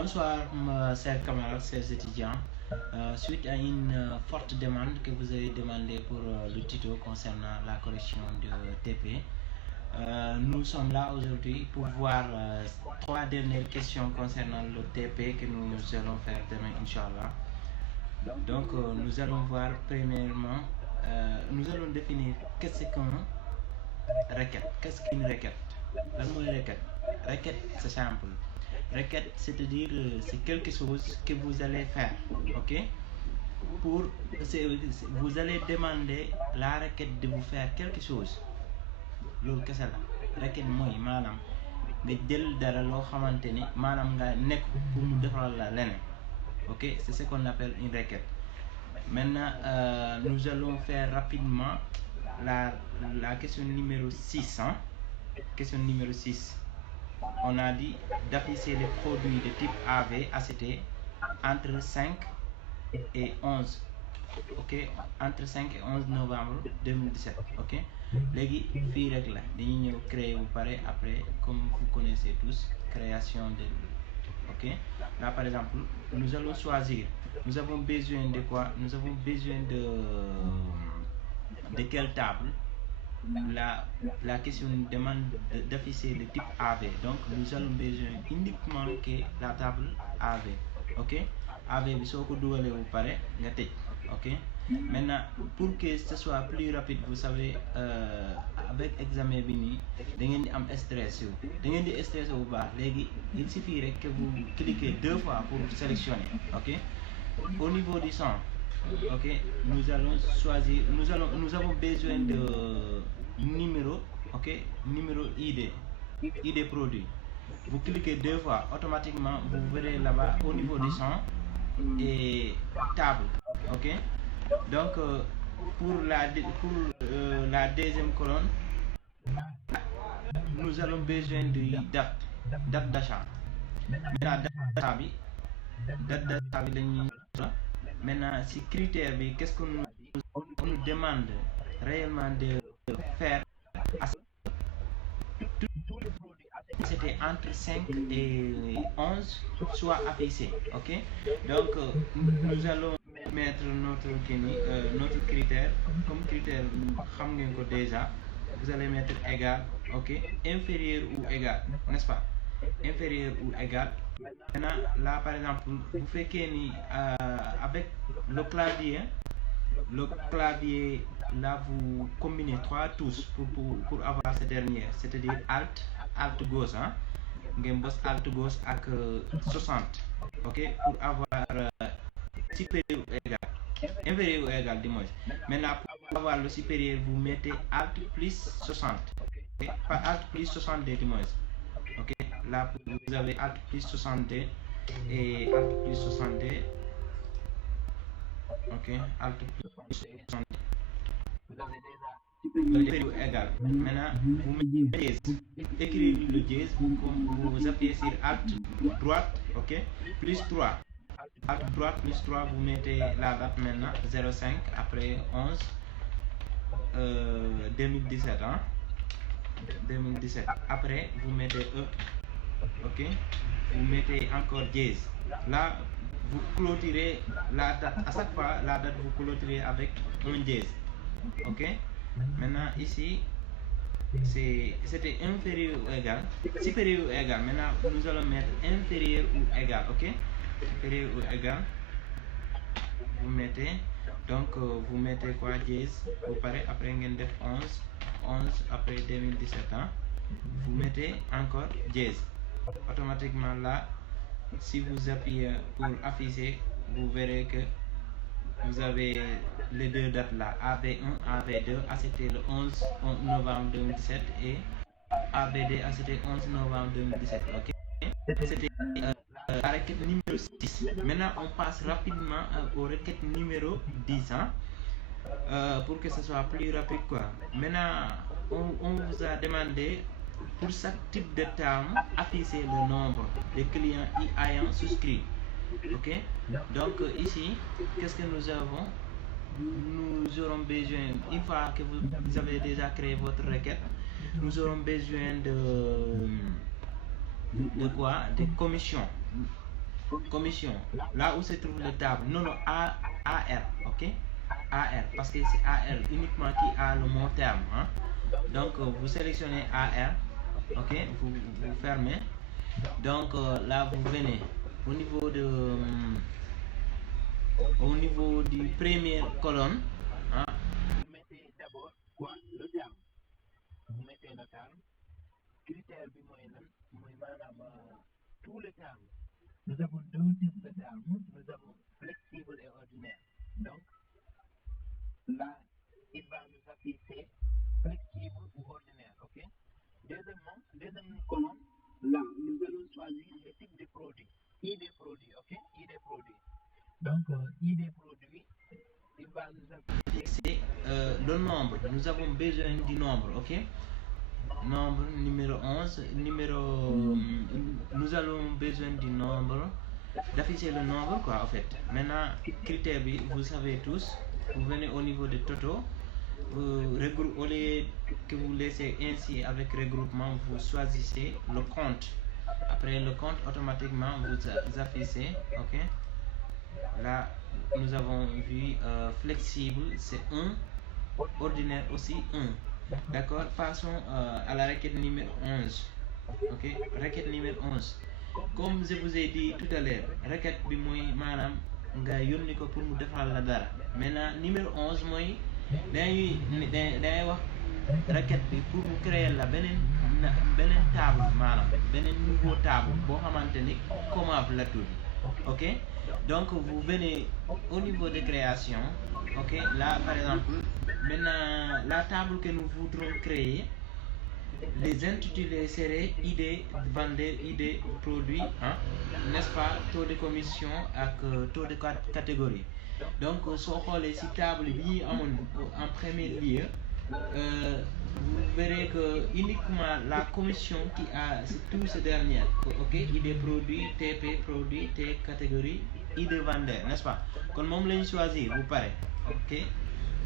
Bonsoir, chers camarades, chers étudiants. Suite à une forte demande que vous avez demandé pour le tuto concernant la correction de TP, nous sommes là aujourd'hui pour voir trois dernières questions concernant le TP que nous allons faire demain, Inch'Allah. Donc, nous allons voir premièrement, nous allons définir qu'est-ce qu'une requête. Qu'est-ce qu'une requête? Requête, c'est simple. Requête, c'est-à-dire c'est quelque chose que vous allez faire, ok? Vous allez demander la requête de vous faire quelque chose. Loolu kese la requête mooy maanaam nga jël dara loo xamante ni maanaam nga nekk pour mu defaral la leneen, ok? C'est ce qu'on appelle une requête. Maintenant, nous allons faire rapidement la question numéro 6. Hein? Question numéro 6. On a dit d'afficher les produits de type AV, ACT entre 5 et 11, ok? Entre 5 et 11 novembre 2017, ok? Légui, fii rek la dañuy ñëw créer bu pare après, comme vous connaissez tous, création de, ok? Là par exemple, nous allons choisir, nous avons besoin de quoi? Nous avons besoin de quelle table? La question nous demande d'afficher le type AV, donc nous allons besoin uniquement que la table AV, ok? AV bi soo ko dugalee bu pare nga tëj, ok? Maintenant, pour que ce soit plus rapide, vous savez, avec examen bi nii da ngeen di am stress yu da ngeen di stress bu baax léegi il suffit rek que vous cliquez 2 fois pour sélectionner, ok? Au niveau du son, ok, nous allons choisir, nous avons besoin de numéro, ok, numéro ID produit. Vous cliquez 2 fois, automatiquement vous verrez là-bas au niveau du son et table, ok? Donc pour la deuxième colonne, nous allons besoin de date d'achat. Maintenant date d'achat bi lañuy maintenant si critère bi, qu'est-ce qu'on nous demande réellement de faire? C'était entre 5 et 11 soit affiché, ok? Donc nous allons mettre notre critère comme critère, xam ngeen ko déjà, vous allez mettre égal, ok? Inférieur ou égal, n'est-ce pas? Inférieur ou égal. Maintenant là par exemple, vous faites ni avec le clavier là vous combinez 3 touches pour avoir cette dernière, c'est-à-dire alt gauche, hein? Ngeen bës alt gauche ak 60, ok? Pour avoir supérieur ou égal, inférieur ou égal du moins. Maintenant pour avoir le supérieur, vous mettez alt plus 60, ok? Pas alt plus 62 du moins, ok? Là vous avez alt plus 62 et alt plus 62, ok? Alt plus 62. Le égal. Maintenant, vous mettez dièse, écrire le dièse, vous appuyez sur alt droite, ok? Plus 3. Alt droite plus 3, vous mettez la date maintenant, 05 après 11 2017, hein? 2017. Après, vous mettez E, ok? Vous mettez encore dièse. Là, vous clôturez la date. À chaque fois, la date, vous clôturez avec un dièse, ok? Maintenant, ici, c'était inférieur ou égal, supérieur ou égal. Maintenant, nous allons mettre inférieur ou égal, ok? Inférieur ou égal. Vous mettez, donc vous mettez quoi? Dièse. Vous parlez après ngeen def 11 après 2017, hein? Vous mettez encore dièse. Automatiquement là, si vous appuyez pour afficher, vous verrez que vous avez les deux dates là, AV1, AV2, c'était le 11 novembre 2017 et AVD, c'était 11 novembre 2017, ok? C'était la requête numéro 6. Maintenant, on passe rapidement aux requêtes numéro 10, hein? Pour que ce soit plus rapide, quoi. Maintenant, on vous a demandé pour chaque type de terme afficher le nombre de clients ayant souscrit, ok? Donc ici, qu'est-ce que nous avons? Nous aurons besoin, une fois que vous avez déjà créé votre requête, nous aurons besoin de quoi? De commissions. commission, là où se trouve le table, non, non, AR, ok? AR, parce que c'est AR uniquement qui a le mot terme. Hein? Donc, vous sélectionnez AR, ok? Vous fermez. Donc, là, vous venez au niveau du première colonne. Hein? Vous mettez d'abord quoi? Le terme. Vous mettez le terme. Critère bi mooy maanaam tous les termes. Nous avons deux types de termes. Nous avons flexible et ordinaire. Donc, là, il va nous afficher flexible ou ordinaire, ok? Deuxièmement, deuxième colonne, là, nous allons choisir le type de produit. ID produit, ok? ID produit. Donc, ID produit, il va nous afficher le nombre. Nous avons besoin du nombre, ok? Nombre numéro 11, nous allons besoin du nombre, d'afficher le nombre quoi en fait. Maintenant, critère B, vous savez tous, vous venez au niveau de Toto, au lieu que vous laissez ainsi avec regroupement, vous choisissez le compte. Après le compte, automatiquement vous affichez, ok. Là, nous avons vu flexible, c'est 1, ordinaire aussi 1. D'accord, passons à la requête numéro 11. Ok, requête numéro 11. Comme je vous ai dit tout à l'heure, requête bi mooy maanaam nga yónni ko pour mu defal la dara. Maintenant numéro 11 mooy dangay wax requête bi pour mu créer la beneen table maanaam beneen nouveau table boo xamante ni comment la tudd. Ok, donc vous venez au niveau de création. Ok, là par exemple, maintenant la table que nous voudrons créer, les intitulés seraient ID vendeur, ID produit, hein, n'est-ce pas, taux de commission avec taux de catégorie. Donc, si on les tables en premier lieu, vous verrez que uniquement la commission qui a tout ce dernier, ok, ID produit, TP produit, T catégorie, ID vendeur, n'est-ce pas? Quand on l'a choisi, vous parlez, ok?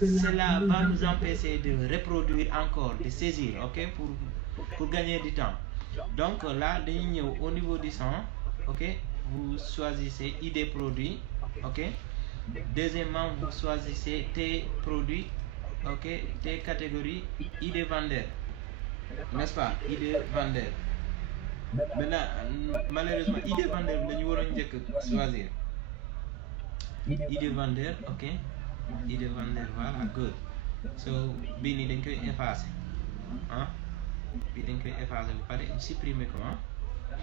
Cela va nous empêcher de reproduire encore, de saisir, ok, pour gagner du temps. Donc là, au niveau du sang, ok, vous choisissez ID produit, ok. Deuxièmement, vous choisissez T produit, ok, T catégorie, ID vendeur, n'est-ce pas, ID vendeur. Maintenant, malheureusement, ID vendeur, nous devons choisir. ID vendeur, ok. ID vendeur, voilà, good. So, bini dañ koy effacer, hein? Puis dañ koy effacer, vous parlez supprimer comment?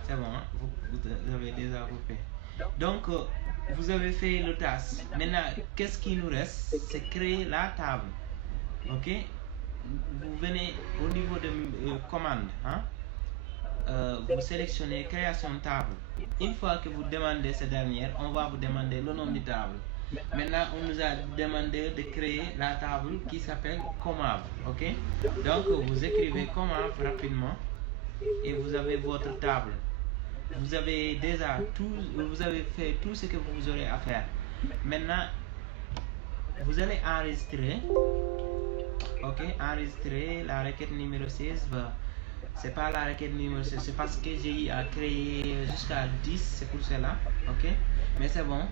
C'est bon, hein? Vous avez déjà coupé. Donc, vous avez fait le task. Maintenant, qu'est-ce qui nous reste? C'est créer la table. Ok? Vous venez au niveau de commande, hein? Vous sélectionnez création table. Une fois que vous demandez cette dernière, on va vous demander le nom de table. Maintenant, on nous a demandé de créer la table qui s'appelle Comav, ok? Donc, vous écrivez Comav rapidement et vous avez votre table. Vous avez fait tout ce que vous aurez à faire. Maintenant, vous allez enregistrer, ok? Enregistrer la requête numéro 16. C'est pas la requête numéro 16, c'est parce que j'ai créé jusqu'à 10, c'est pour cela, ok? Mais c'est bon.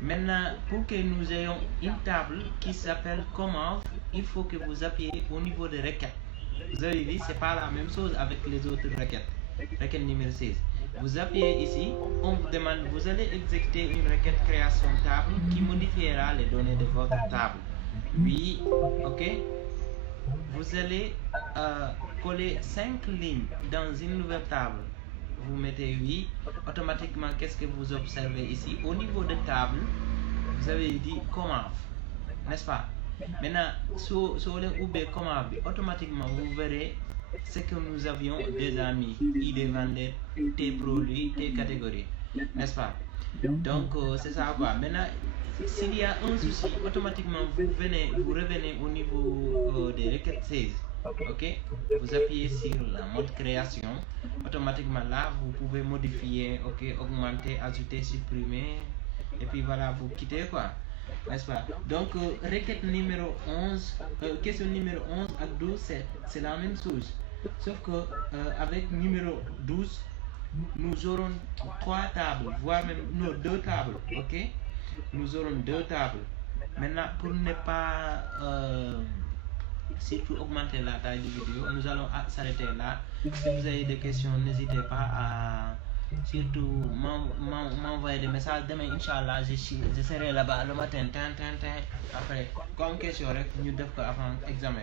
Maintenant, pour que nous ayons une table qui s'appelle Comav, il faut que vous appuyez au niveau de requête. Vous avez vu, c'est pas la même chose avec les autres requêtes. Requête numéro 16. Vous appuyez ici, on vous demande, vous allez exécuter une requête création table qui modifiera les données de votre table. Oui, ok. Vous allez coller 5 lignes dans une nouvelle table. Vous mettez oui, automatiquement, qu'est-ce que vous observez ici? Au niveau de table, vous avez dit comment, n'est-ce pas? Maintenant, si vous ouvrez comment, automatiquement, vous verrez ce que nous avions déjà mis. ID vendeur, tes produits, tes catégories, n'est-ce pas? Donc, c'est ça quoi. Maintenant, s'il y a un souci, automatiquement, vous revenez au niveau des requêtes 16. Ok, vous appuyez sur la mode création, automatiquement là vous pouvez modifier, ok, augmenter, ajouter, supprimer, et puis voilà, vous quittez quoi, n'est-ce pas? Donc requête numéro 11, question numéro 11 à 12, c'est la même chose, sauf que avec numéro 12, nous aurons 3 tables, voire même non, 2 tables, ok? Nous aurons 2 tables. Maintenant, pour ne pas surtout augmenter la taille du vidéo, nous allons s'arrêter là. Si vous avez des questions, n'hésitez pas à surtout m'envoyer des messages. Demain, Inch'Allah, je serai là-bas le matin. Après, comme question, nous devons avant l'examen.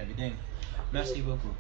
Merci beaucoup.